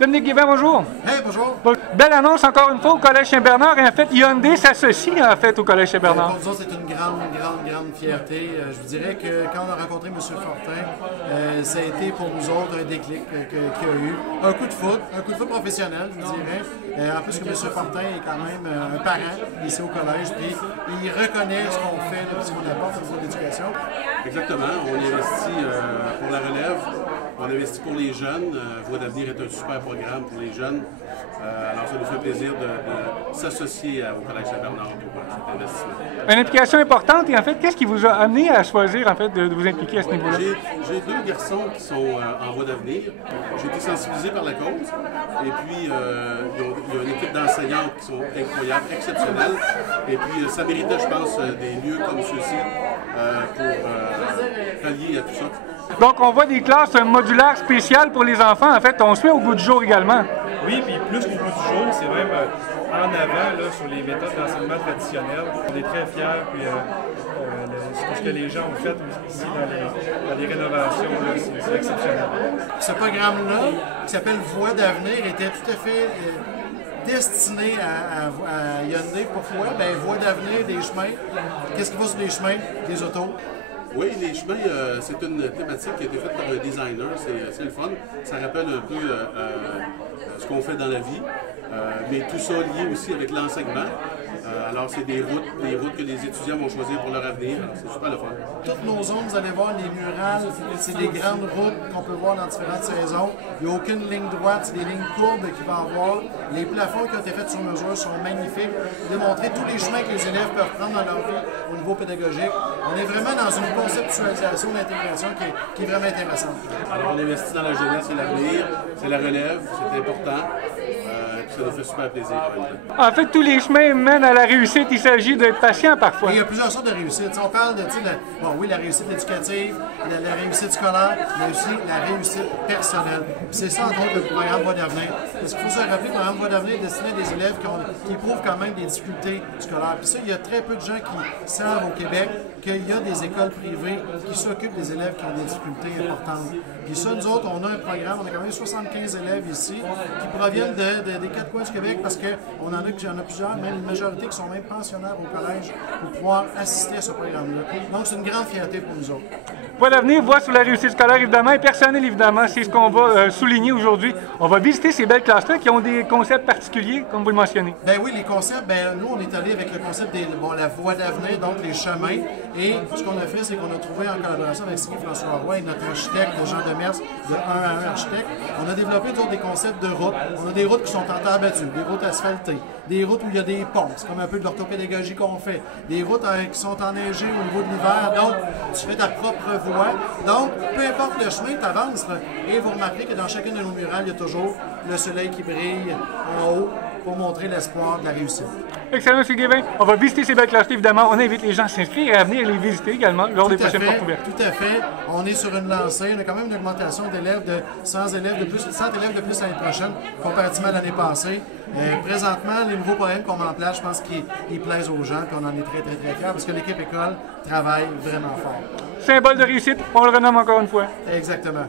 Dominique Guévin, bonjour. Hey, bonjour. Belle annonce encore une fois au Collège Saint-Bernard. Et en fait, Hyundai s'associe en fait au Collège Saint-Bernard. Pour nous autres, c'est une grande fierté. Je vous dirais que quand on a rencontré M. Fortin, ça a été pour nous autres un déclic qu'il y a eu. Un coup de foot professionnel, je vous dirais. En plus que M. Fortin est quand même un parent ici au collège, puis il reconnaît ce qu'on fait, ce qu'on apporte au niveau de l'éducation. Exactement. On investit pour la relève, on investit pour les jeunes. Voix d'avenir est un super programme pour les jeunes. Alors ça nous fait plaisir de s'associer au Collège Saint-Bernard pour cet investissement. Une implication importante et en fait, qu'est-ce qui vous a amené à choisir en fait de vous impliquer à ce niveau-là? J'ai deux garçons qui sont en voie d'avenir. J'ai été sensibilisé par la cause et puis il y a une équipe d'enseignantes qui sont incroyables, exceptionnelles. Et puis ça méritait, je pense, des lieux comme ceux-ci pour pallier à tout ça. Donc, on voit des classes modulaires spéciales pour les enfants. En fait, on se met au goût du jour également. Oui, puis plus qu'au goût du jour, c'est même en avant là, sur les méthodes d'enseignement traditionnelles. On est très fiers, puis ce que les gens ont fait ici dans les rénovations, c'est exceptionnel. Ce programme-là, qui s'appelle Voix d'avenir, était tout à fait destiné à Hyundai. Pourquoi? Bien, Voix d'avenir, des chemins. Qu'est-ce qui va sur les chemins? Des autos. Oui, les chemins, c'est une thématique qui a été faite par un designer, c'est le fun. Ça rappelle un peu ce qu'on fait dans la vie, mais tout ça lié aussi avec l'enseignement. Alors, c'est des routes que les étudiants vont choisir pour leur avenir. C'est super le fun. Toutes nos zones, vous allez voir, les murales, c'est des grandes routes qu'on peut voir dans différentes saisons. Il n'y a aucune ligne droite, c'est des lignes courbes qu'il va y avoir. Les plafonds qui ont été faits sur mesure sont magnifiques. Démontrer tous les chemins que les élèves peuvent prendre dans leur vie au niveau pédagogique. On est vraiment dans une conceptualisation d'intégration qui est vraiment intéressante. Alors, on investit dans la jeunesse et l'avenir, c'est la relève, c'est important. Ça nous fait super plaisir. En fait, tous les chemins mènent à la réussite. Il s'agit d'être patient parfois. Et il y a plusieurs sortes de réussites. On parle de, bon, oui, la réussite éducative, la réussite scolaire, mais aussi la réussite personnelle. C'est ça, entre autres, le programme Voix d'avenir. Parce qu'il faut se rappeler, le programme Voix d'avenir est destiné à des élèves qui éprouvent quand même des difficultés scolaires. Puis ça, il y a très peu de gens qui savent au Québec qu'il y a des écoles privées qui s'occupent des élèves qui ont des difficultés importantes. Puis ça, nous autres, on a un programme, on a quand même 75 élèves ici qui proviennent des quatre coins du Québec parce qu'on en a plusieurs, même une majorité qui sont même pensionnaires au collège pour pouvoir assister à ce programme-là. Donc, c'est une grande fierté pour nous autres. Voix d'avenir, voix sur la réussite scolaire évidemment et personnelle évidemment, c'est ce qu'on va souligner aujourd'hui. On va visiter ces belles classes-là qui ont des concepts particuliers, comme vous le mentionnez. Ben oui, les concepts, ben nous on est allé avec le concept de la voie d'avenir, donc les chemins. Et ce qu'on a fait, c'est qu'on a trouvé en collaboration avec François Roy et notre architecte Jean Demers de 1 à 1 architecte, on a développé des concepts de routes. On a des routes qui sont en terre battue, des routes asphaltées, des routes où il y a des ponts, c'est comme un peu de l'orthopédagogie qu'on fait, des routes qui sont enneigées au niveau de l'hiver, donc tu fais ta propre voie. Donc, peu importe le chemin, tu avances. Et vous remarquez que dans chacune de nos murales, il y a toujours le soleil qui brille en haut pour montrer l'espoir de la réussite. Excellent, M. Guévin. On va visiter ces belles classes évidemment. On invite les gens à s'inscrire et à venir les visiter également lors des prochaines portes ouvertes. Tout à fait. On est sur une lancée. On a quand même une augmentation d'élèves de 100 élèves de plus l'année prochaine comparativement à l'année passée. Présentement, les nouveaux programmes qu'on met en place, je pense qu'ils plaisent aux gens et on en est très fiers parce que l'équipe école travaille vraiment fort. Symbole de réussite, on le renomme encore une fois. Exactement.